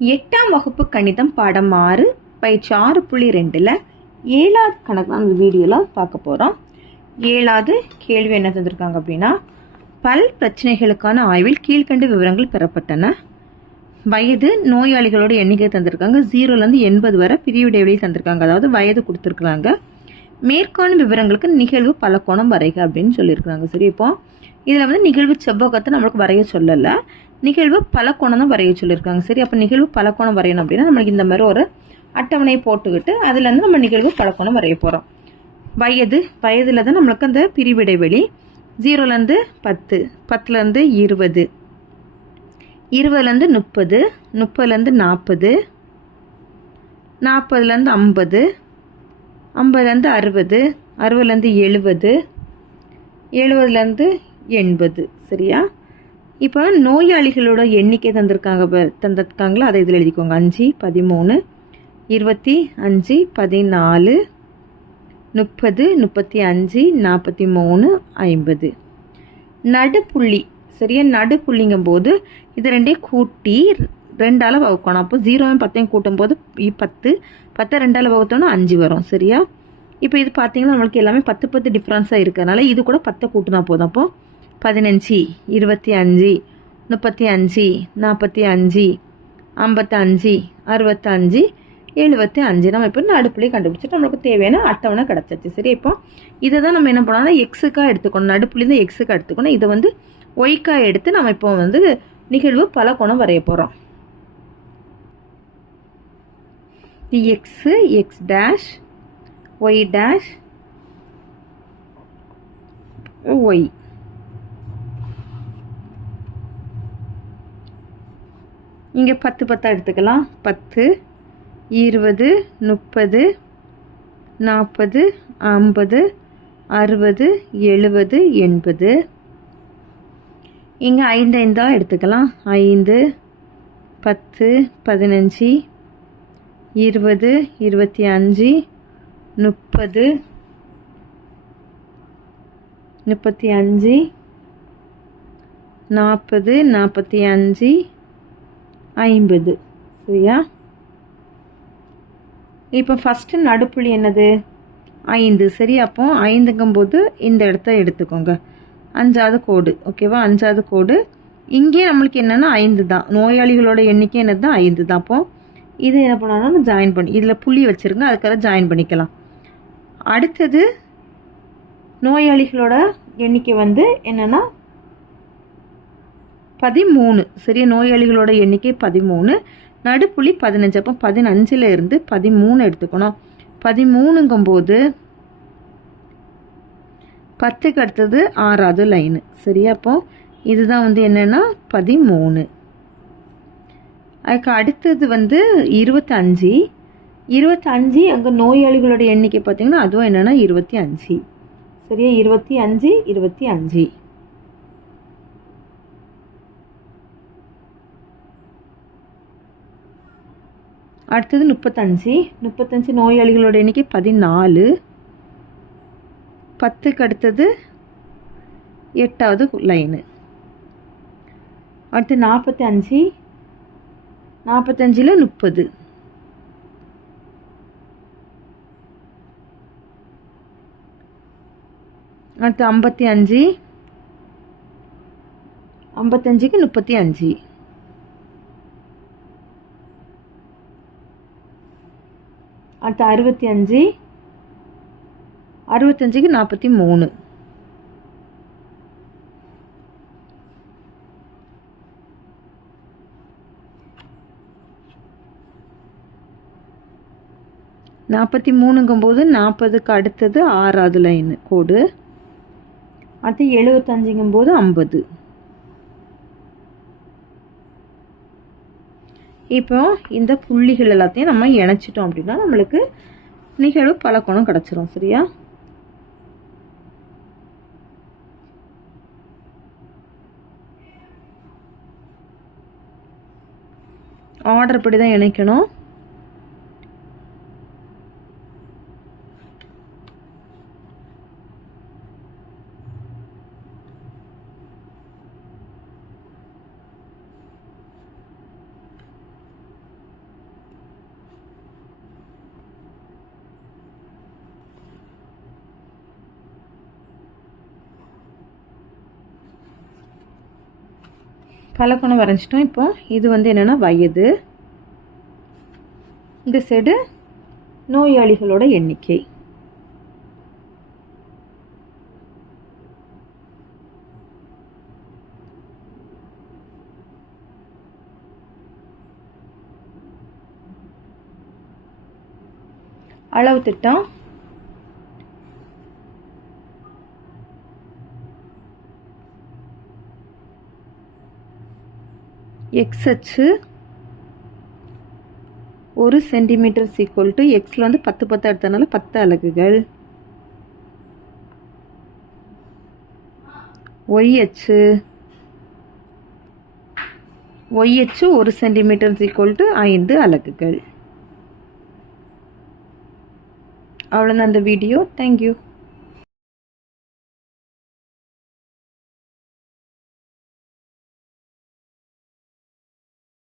எட்டாம் வகுப்பு கணிதம் பாடம் ஆறு பயிற்சி ஆறு புள்ளி ரெண்டில் ஏழாவது கணக்கு தான் இந்த வீடியோவில் பார்க்க போகிறோம் ஏழாவது கேள்வி என்ன தந்திருக்காங்க அப்படின்னா பல் பிரச்சனைகளுக்கான ஆய்வில் கீழ்க்கண்டு விவரங்கள் பெறப்பட்டன. வயது நோயாளிகளோட எண்ணிக்கை தந்திருக்காங்க. ஜீரோலேருந்து எண்பது வரை பிரிவு இடைவெளி தந்திருக்காங்க. அதாவது வயது கொடுத்துருக்குறாங்க. மேற்காணும் விவரங்களுக்கு நிகழ்வு பலக்கோணம் வரைக அப்படின்னு சொல்லியிருக்கிறாங்க. சரி இப்போ இதில் வந்து நிகழ்வு செவ்வகத்தை நம்மளுக்கு வரைய சொல்லலை. நிகழ்வு பலக்கோணம் தான் வரைய சொல்லியிருக்காங்க. சரி அப்போ நிகழ்வு பலக்கோணம் வரையணும் அப்படின்னா நம்மளுக்கு இந்த மாதிரி ஒரு அட்டவணையை போட்டுக்கிட்டு அதுலேருந்து நம்ம நிகழ்வு பலக்கோணம் வரைய போகிறோம் வயது வயதில் தான் நம்மளுக்கு அந்த பிரிவிடைவெளி. ஜீரோலேருந்து பத்து பத்துலேருந்து இருபது. இருபதுலேருந்து முப்பது முப்பதுலேருந்து நாற்பது நாற்பதுலேருந்து ஐம்பது ஐம்பதுலேருந்து அறுபது அறுபதுலேருந்து எழுபது எழுபதுலேருந்து எண்பது சரியா? இப்போ நோயாளிகளோட எண்ணிக்கை தந்திருக்காங்க பாரு- தந்திருக்காங்களா? அதை இதில் எழுதிக்கோங்க. அஞ்சு பதிமூணு இருபத்தி அஞ்சு பதினாலு முப்பது முப்பத்தி அஞ்சு நாற்பத்தி மூணு ஐம்பது. நடுப்புள்ளி சரியா? நடுப்புள்ளிங்கும் போது இது ரெண்டையும் கூட்டி ரெண்டால் வகுக்கணும். அப்போ ஜீரோவும் பத்தையும் கூட்டும் போது பத்து பத்தை ரெண்டால் வகுத்தோன்னா அஞ்சு வரும். சரியா? இப்போ இது பார்த்தீங்கன்னா நம்மளுக்கு எல்லாமே பத்து பத்து டிஃப்ரென்ஸாக இருக்கிறதுனால இது கூட பத்தை கூட்டினா போதும். அப்போ பதினஞ்சு இருபத்தி அஞ்சு முப்பத்தி அஞ்சு நாற்பத்தி அஞ்சு ஐம்பத்தஞ்சு அறுபத்தஞ்சு எழுபத்தி அஞ்சு. நம்ம இப்போ நடுப்புலேயே கண்டுபிடிச்சிட்டு நம்மளுக்கு தேவையான அட்டவணை கிடச்சிச்சு சரி இப்போ இதை தான் நம்ம என்ன பண்ணோம்னா எக்ஸுக்காக எடுத்துக்கணும். நடுப்புலேருந்து எக்ஸுக்காக எடுத்துக்கணும். இதை வந்து ஒய்க்காக எடுத்து நம்ம இப்போ வந்து நிகழ்வு பல கோணம் வரைய போகிறோம் X X dash Y dash Y இங்கே பத்து பத்தா எடுத்துக்கலாம். பத்து இருபது முப்பது நாற்பது ஐம்பது அறுபது எழுபது எண்பது. இங்கே ஐந்து ஐந்தாக எடுத்துக்கலாம். ஐந்து பத்து பதினஞ்சு இருபது இருபத்தி அஞ்சு முப்பது முப்பத்தி அஞ்சு நாற்பது நாற்பத்தி அஞ்சு ஐம்பது. சரியா? இப்போ ஃபஸ்ட்டு நடுப்புள்ளி என்னது? ஐந்து. சரி அப்போ ஐந்துங்கும்போது இந்த இடத்த எடுத்துக்கோங்க. அஞ்சாவது கோடு. ஓகேவா அஞ்சாவது கோடு. இங்கே நம்மளுக்கு என்னென்னா ஐந்து தான் நோயாளிகளோட எண்ணிக்கை என்னது தான் ஐந்து தான் அப்போ இது என்ன பண்ணாலும் ஜாயின் பண்ணி இதில் புள்ளி வச்சுருங்க அதுக்காக ஜாயின் பண்ணிக்கலாம். அடுத்தது நோயாளிகளோட எண்ணிக்கை வந்து என்னென்னா பதிமூணு. சரியா? நோயாளிகளோட எண்ணிக்கை பதிமூணு. நடுப்புள்ளி பதினஞ்சு. அப்போ பதினஞ்சில் இருந்து பதிமூணு எடுத்துக்கணும். பதிமூணுங்கும்போது பத்துக்கு அடுத்தது ஆறாவது லைனு சரியா? அப்போ இதுதான் வந்து என்னென்னா பதிமூணு. அதுக்கு அடுத்தது வந்து இருபத்தஞ்சி. இருபத்தஞ்சி அங்கே நோயாளிகளோட எண்ணிக்கை பார்த்தீங்கன்னா அதுவும் என்னென்னா இருபத்தி அஞ்சு. சரியா? இருபத்தி அஞ்சு இருபத்தி அஞ்சு. அடுத்தது முப்பத்தஞ்சு. முப்பத்தஞ்சு நோயாளிகளோட எண்ணிக்கை பதினாலு. பத்துக்கு அடுத்தது எட்டாவது லைனு அடுத்து நாற்பத்தி அஞ்சு நாற்பத்தஞ்சில் முப்பது. அடுத்து ஐம்பத்தி அஞ்சு. ஐம்பத்தஞ்சுக்கு முப்பத்தி அஞ்சு. அடுத்து அறுபத்தி அஞ்சு. அறுபத்தஞ்சுக்கு நாற்பத்தி மூணு. நாற்பத்தி மூணுங்கும்போது நாற்பதுக்கு அடுத்தது ஆறாவது லைனு கோடு. அடுத்து எழுபத்தஞ்சுங்கும்போது ஐம்பது. இப்போ இந்த புள்ளிகள் எல்லாத்தையும் நம்ம இணைச்சிட்டோம் அப்படின்னா நம்மளுக்கு நிகழ்வு பலக்கோணம் கிடச்சிரும் சரியா? ஆர்டர் படி தான் இணைக்கணும். பலகோணம் வரைஞ்சிட்டோம். இப்போ இது வந்து என்னென்னா வயது. இந்த சைடு நோயாளிகளோட எண்ணிக்கை. அளவு திட்டம் எக்ஸ் அச்சு ஒரு சென்டிமீட்டர் ஈக்குவல் டு எக்ஸில் வந்து பத்து பத்து எடுத்ததுனால பத்து அலகுகள். ஒய் அச்சு ஒய் அச்சு ஒரு சென்டிமீட்டர் ஈக்குவல் டு ஐந்து அலகுகள். அவ்வளோதான் அந்த வீடியோ தேங்க்யூ